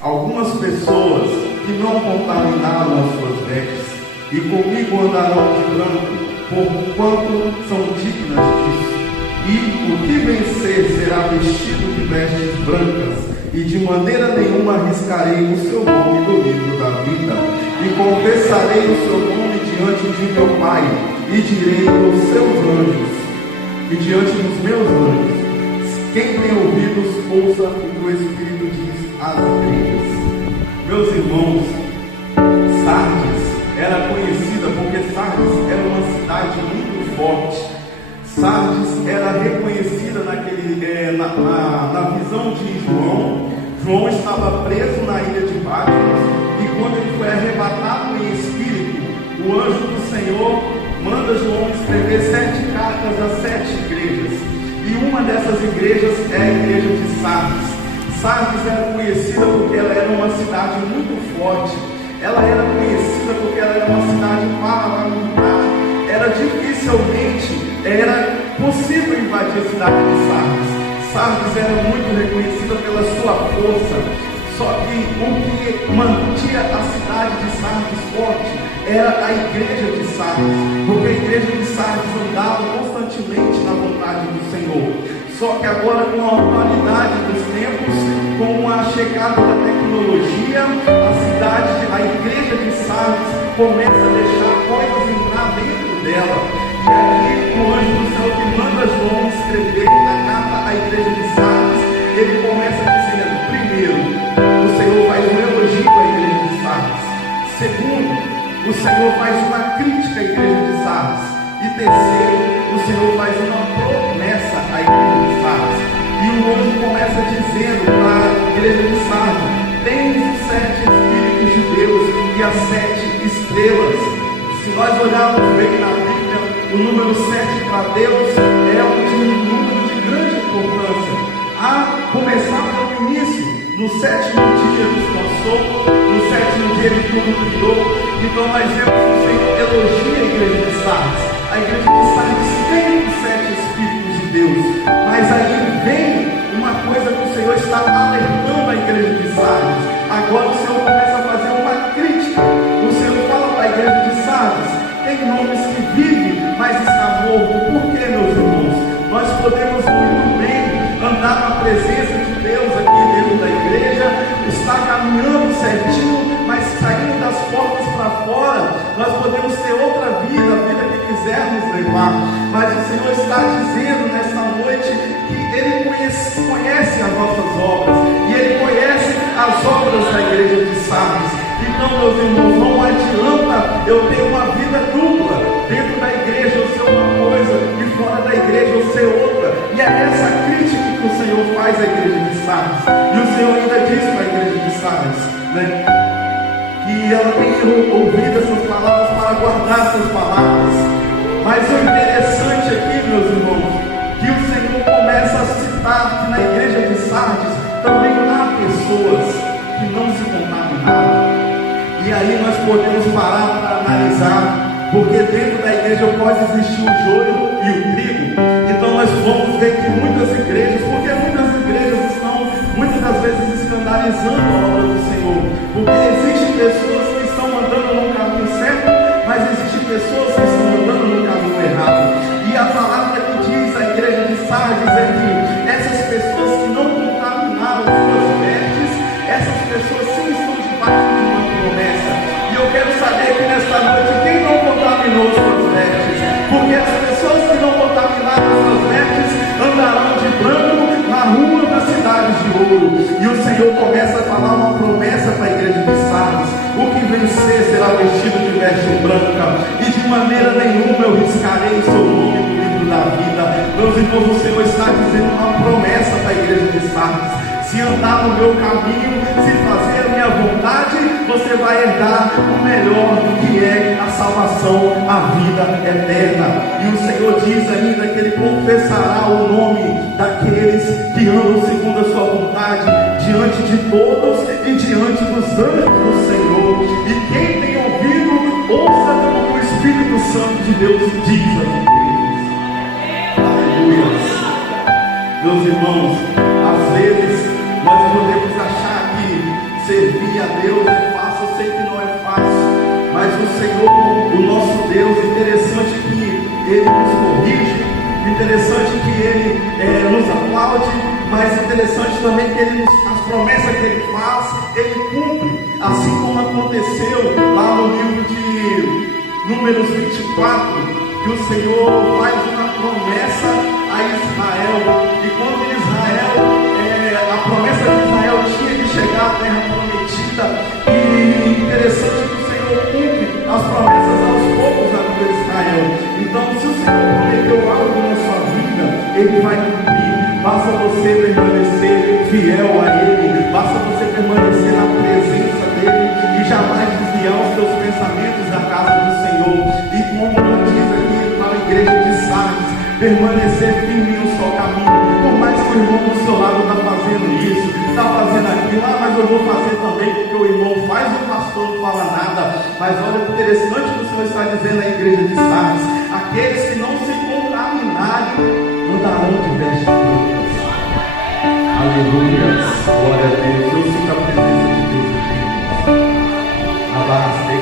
algumas pessoas que não contaminaram as suas vestes, e comigo andarão de branco, porquanto são dignas disso. E o que vencer será vestido de vestes brancas, e de maneira nenhuma arriscarei o seu nome no livro da vida, e confessarei o seu nome diante de meu Pai, e direi aos seus anjos, e diante dos meus anjos: quem tem ouvidos, ouça o que o Espírito diz às igrejas. Meus irmãos, Sardes era conhecida porque Sardes era uma cidade muito forte. Sardes era reconhecida na visão de João. João estava preso na ilha de Patmos, e quando ele foi arrebatado em espírito, o anjo do Senhor manda João escrever 7 cartas a 7 igrejas, e uma dessas igrejas é a igreja de Sardes. Sardes era conhecida porque ela era uma cidade muito forte. Ela era conhecida porque ela era uma cidade paramilitar. Era possível invadir a cidade de Sardes. Sardes era muito reconhecida pela sua força. Só que o que mantinha a cidade de Sardes forte era a igreja de Sardes, porque a igreja de Sardes andava constantemente na vontade do Senhor. Só que agora, com a atualidade dos tempos, com a chegada da tecnologia, a igreja de Sardes começa a deixar coisas entrar dentro dela. E aqui o anjo do céu que manda João escrever a carta à igreja de Sardes, ele começa dizendo: primeiro, o Senhor faz um elogio à igreja de Sardes. Segundo, o Senhor faz uma crítica à igreja de Sardes. E terceiro, o Senhor faz uma promessa à igreja de Sardes. E o anjo começa dizendo para a igreja de Sardes: tens os 7 Espíritos de Deus e as 7 estrelas. Se nós olharmos bem na Bíblia, o número 7 para Deus é um número de grande importância. A começar pelo início, no 7º dia descansou, no 7º dia ele tudo criou. Então nós vemos que o Senhor elogia a igreja de Sardes. A igreja de Sardes tem os 7 Espíritos de Deus, mas aí vem uma coisa que o Senhor está alertando a igreja de Sardes. Agora o Senhor começa a fazer uma crítica. O Senhor fala para a igreja de Sardes: tem nomes que vivem, mas está morto. Por que, meus irmãos? Nós podemos muito bem andar na presença de Deus aqui dentro da igreja, estar caminhando certinho, mas saindo das portas para fora, nós podemos ter outra vida, a vida que quisermos levar. Mas o Senhor está dizendo nessa noite que Ele conhece as nossas obras, e Ele conhece as obras da igreja de Sardes. Então, meus irmãos, não adianta eu ter uma vida dupla. Dentro da igreja eu ser uma coisa e fora da igreja eu ser outra. E é essa crítica que o Senhor faz à igreja de Sardes. E o Senhor ainda diz para a igreja de Sardes, que ela tem ouvido essas palavras para guardar essas palavras. Mas o interessante aqui, meus irmãos, que o Senhor começa a citar que na igreja de Sardes também há pessoas que não se contaminaram. E aí nós podemos parar para analisar, porque dentro da igreja pode existir o joio e o trigo. Então nós vamos ver que muitas igrejas, porque muitas igrejas estão muitas das vezes escandalizando a obra do Senhor, porque existem pessoas que estão andando no caminho certo, mas existem pessoas que estão andando no caminho errado. E a palavra que diz a igreja de Sardes é que essas pessoas que não contaminaram suas vestes, essas pessoas sim estão debaixo de uma promessa. E eu quero saber que nesta noite quem não contaminou suas vestes, porque as pessoas que não contaminaram suas vestes andarão de branco na rua das cidades de ouro. E o Senhor começa a falar uma promessa para a igreja de Sardes: o que vencer será vestido de veste branca, e de maneira nenhuma eu riscarei o seu nome no livro da vida. Meus irmãos, o Senhor está dizendo uma promessa para a igreja de Sardes: se andar no meu caminho, se fazer a minha vontade, você vai herdar o melhor, que é a salvação, a vida eterna. E o Senhor diz ainda que Ele confessará o nome daqueles que andam segundo a sua vontade, diante de todos e diante dos anjos do Senhor. E quem tem ouvido, ouça o que o Espírito Santo de Deus diz às igrejas. Aleluia. Meus irmãos, às vezes nós podemos achar que ser servir a Deus é fácil, eu sei que não é fácil, mas o Senhor, o nosso Deus, interessante que Ele nos corrige, interessante que Ele nos aplaude, mas interessante também que as promessas que Ele faz, Ele cumpre, assim como aconteceu lá no livro de Números 24, que o Senhor faz uma promessa a Israel, e quando a promessa de Israel tinha de chegar à terra prometida, e interessante que o Senhor cumpre as promessas aos poucos da vida de Israel. Então, se o Senhor prometeu algo na sua vida, Ele vai cumprir. Basta você permanecer fiel a Ele, basta você permanecer na presença dEle e jamais desviar os seus pensamentos da casa do Senhor. E como diz aqui para a igreja de Sardes, permanecer firme no seu caminho. Por mais que o irmão do seu lado está fazendo isso, está fazendo aquilo, mas eu vou fazer também, porque o irmão faz, o pastor não fala nada. Mas olha que interessante que o Senhor está dizendo à igreja de Sardes: aqueles que não se contaminarem andarão de vestes brancas. Aleluia, glória a Deus. Eu sinto a presença de Deus aqui. Abaste,